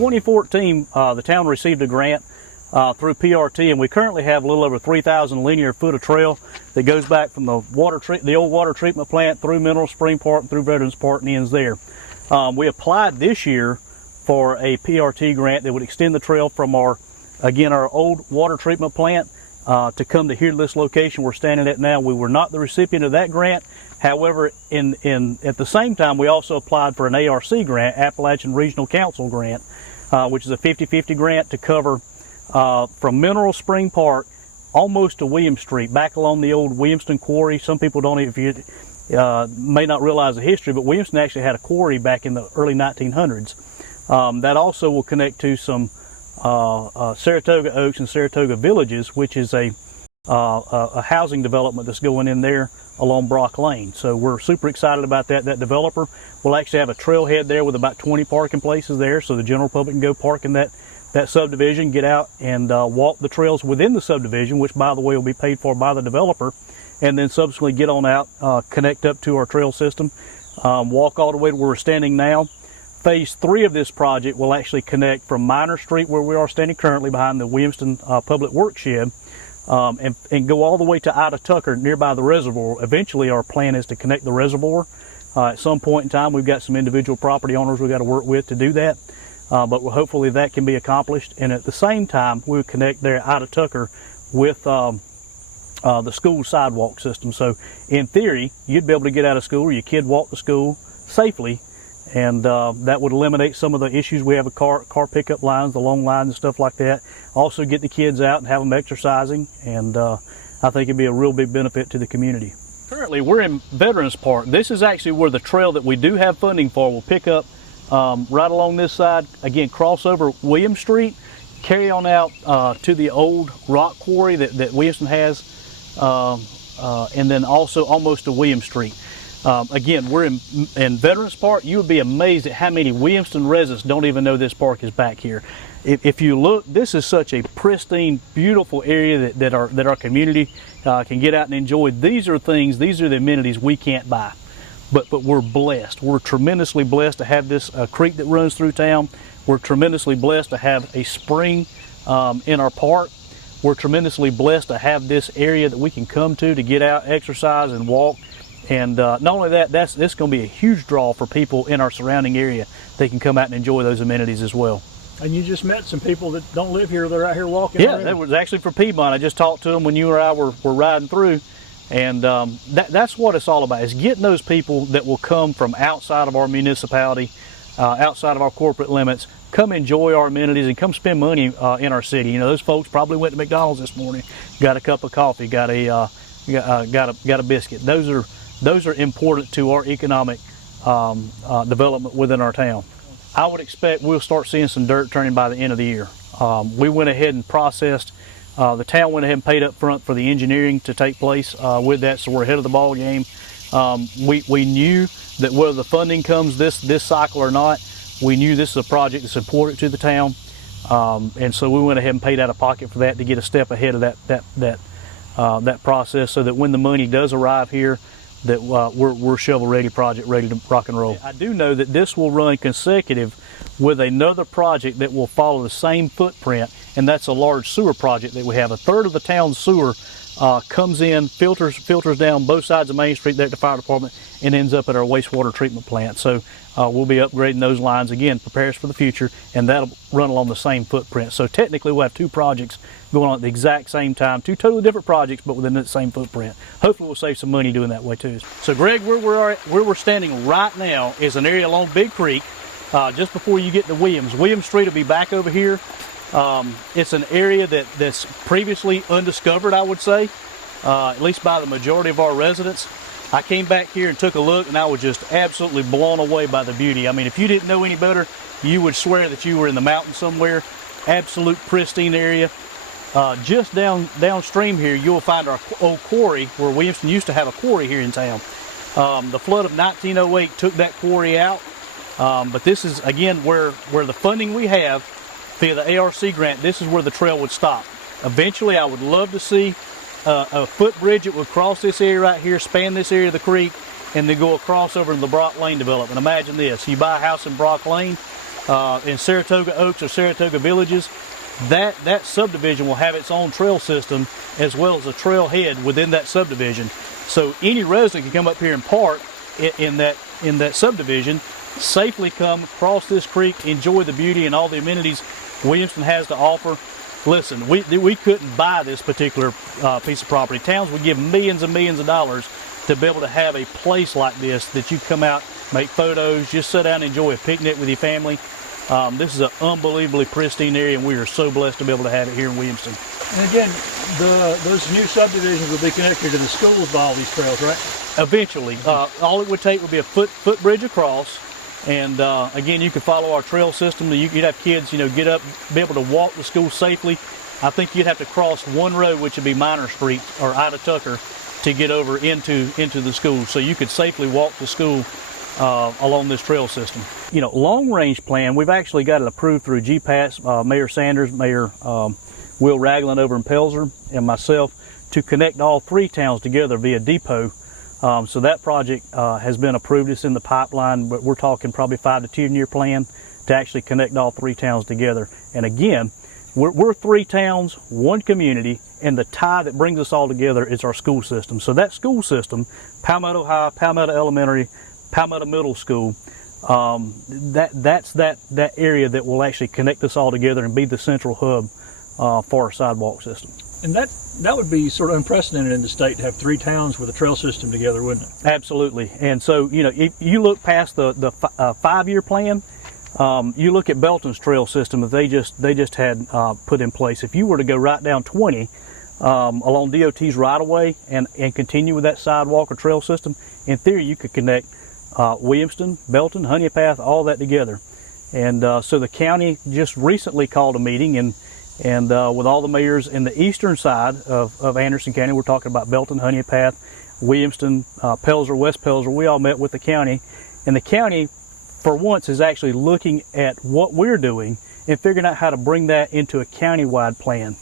2014, the town received a grant through PRT, and we currently have a little over 3,000 linear foot of trail that goes back from the old water treatment plant through Mineral Spring Park, through Veterans Park, and ends there. We applied this year for a PRT grant that would extend the trail from our old water treatment plant to come to here to this location we're standing at now. We were not the recipient of that grant. However, at the same time, we also applied for an ARC grant, Appalachian Regional Council grant, which is a 50-50 grant to cover from Mineral Spring Park almost to William Street, back along the old Williamston quarry. Some people may not realize the history, but Williamston actually had a quarry back in the early 1900s. That also will connect to some Saratoga Oaks and Saratoga Villages, which is a housing development that's going in there along Brock Lane. So we're super excited about that. That developer will actually have a trailhead there with about 20 parking places there, so the general public can go park in that subdivision, get out and walk the trails within the subdivision, which by the way will be paid for by the developer, and then subsequently get on out, connect up to our trail system, walk all the way to where we're standing now. Phase 3 of this project will actually connect from Minor Street, where we are standing currently behind the Williamston Public Works Shed, and go all the way to Ida Tucker nearby the reservoir. Eventually our plan is to connect the reservoir. At some point in time, we've got some individual property owners we've got to work with to do that, but hopefully that can be accomplished. And at the same time, we'll connect there at Ida Tucker with the school sidewalk system. So in theory, you'd be able to get out of school, or your kid walk to school safely, and that would eliminate some of the issues we have with car pickup lines, the long lines and stuff like that. Also get the kids out and have them exercising, and I think it'd be a real big benefit to the community. Currently we're in Veterans Park. This is actually where the trail that we do have funding for will pick up right along this side. Again, cross over William Street, carry on out to the old rock quarry that Williamston has, and then also almost to William Street. Again, we're in Veterans Park. You would be amazed at how many Williamston residents don't even know this park is back here. If you look, this is such a pristine, beautiful area that our community can get out and enjoy. These are the amenities we can't buy, but we're blessed. We're tremendously blessed to have this creek that runs through town. We're tremendously blessed to have a spring in our park. We're tremendously blessed to have this area that we can come to get out, exercise, and walk. And not only that, this is going to be a huge draw for people in our surrounding area. They can come out and enjoy those amenities as well. And you just met some people that don't live here. They're out here walking. Yeah, that was actually for Piedmont. I just talked to them when you and I were riding through. And that's what it's all about, is getting those people that will come from outside of our municipality, outside of our corporate limits, come enjoy our amenities and come spend money in our city. You know, those folks probably went to McDonald's this morning, got a cup of coffee, got a biscuit. Those are important to our economic development within our town. I would expect we'll start seeing some dirt turning by the end of the year. We went ahead and processed, the town went ahead and paid up front for the engineering to take place with that, so we're ahead of the ball game. We knew that whether the funding comes this cycle or not, we knew this is a project that's important to the town, and so we went ahead and paid out of pocket for that to get a step ahead of that process, so that when the money does arrive here, that we're shovel-ready project, ready to rock and roll. I do know that this will run consecutive with another project that will follow the same footprint, and that's a large sewer project that we have. A third of the town's sewer comes in, filters down both sides of Main Street there at the fire department, and ends up at our wastewater treatment plant. So we'll be upgrading those lines again, prepare us for the future, and that'll run along the same footprint. So technically we'll have two projects going on at the exact same time, two totally different projects, but within that same footprint. Hopefully we'll save some money doing that way too. So Greg, where we're standing right now is an area along Big Creek, just before you get to Williams. Williams Street will be back over here. It's an area that's previously undiscovered, I would say, at least by the majority of our residents. I came back here and took a look, and I was just absolutely blown away by the beauty. I mean, if you didn't know any better, you would swear that you were in the mountains somewhere. Absolute pristine area. Just downstream here, you'll find our old quarry, where Williamston used to have a quarry here in town. The flood of 1908 took that quarry out, but this is, again, where the funding we have via the ARC grant, this is where the trail would stop. Eventually, I would love to see a footbridge that would cross this area right here, span this area of the creek, and then go across over to the Brock Lane development. Imagine this: you buy a house in Brock Lane, in Saratoga Oaks or Saratoga Villages, that subdivision will have its own trail system as well as a trailhead within that subdivision. So any resident can come up here and park in that subdivision, safely come across this creek, enjoy the beauty and all the amenities Williamston has to offer. Listen, we couldn't buy this particular piece of property. Towns would give millions and millions of dollars to be able to have a place like this that you come out, make photos, just sit down and enjoy a picnic with your family. This is an unbelievably pristine area, and we are so blessed to be able to have it here in Williamston. And again, those new subdivisions will be connected to the schools by all these trails, right? Eventually. All it would take would be a footbridge across. And again, you could follow our trail system. You'd have kids, get up, be able to walk to school safely. I think you'd have to cross one road, which would be Minor Street or Ida Tucker, to get over into the school. So you could safely walk to school along this trail system. Long range plan, we've actually got it approved through GPATS, Mayor Sanders, Mayor Will Ragland over in Pelzer, and myself, to connect all three towns together via depot. So that project has been approved. It's in the pipeline, but we're talking probably 5 to 10 year plan to actually connect all three towns together. And again, we're three towns, one community, and the tie that brings us all together is our school system. So that school system, Palmetto High, Palmetto Elementary, Palmetto Middle School, that's that area that will actually connect us all together and be the central hub for our sidewalk system. And that would be sort of unprecedented in the state to have three towns with a trail system together, wouldn't it? Absolutely. And so, if you look past the 5-year plan, you look at Belton's trail system that they just had put in place. If you were to go right down 20 along DOT's right-of-way and continue with that sidewalk or trail system, in theory you could connect Williamston, Belton, Honeypath, all that together. And so the county just recently called a meeting and with all the mayors in the eastern side of Anderson County. We're talking about Belton, Honeypath, Williamston, Pelzer, West Pelzer. We all met with the county, and the county for once is actually looking at what we're doing and figuring out how to bring that into a county-wide plan.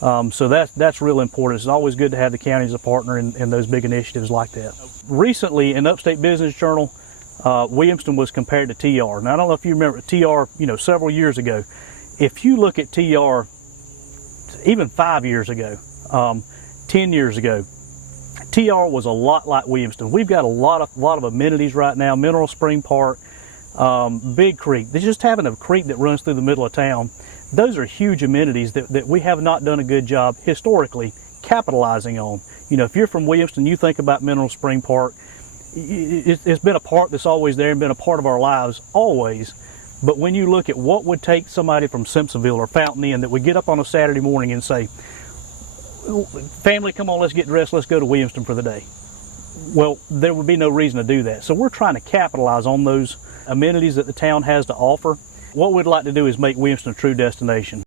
So that's real important. It's always good to have the county as a partner in those big initiatives like that. Recently, in Upstate Business Journal, Williamston was compared to TR. Now, I don't know if you remember TR, several years ago. If you look at TR, even 5 years ago, 10 years ago, TR was a lot like Williamston. We've got a lot of amenities right now. Mineral Spring Park, Big Creek. They're just having a creek that runs through the middle of town. Those are huge amenities that we have not done a good job historically capitalizing on. If you're from Williamston, you think about Mineral Spring Park. It's been a park that's always there and been a part of our lives always. But when you look at what would take somebody from Simpsonville or Fountain Inn that would get up on a Saturday morning and say, family, come on, let's get dressed, let's go to Williamston for the day. Well, there would be no reason to do that. So we're trying to capitalize on those amenities that the town has to offer. What we'd like to do is make Williamston a true destination.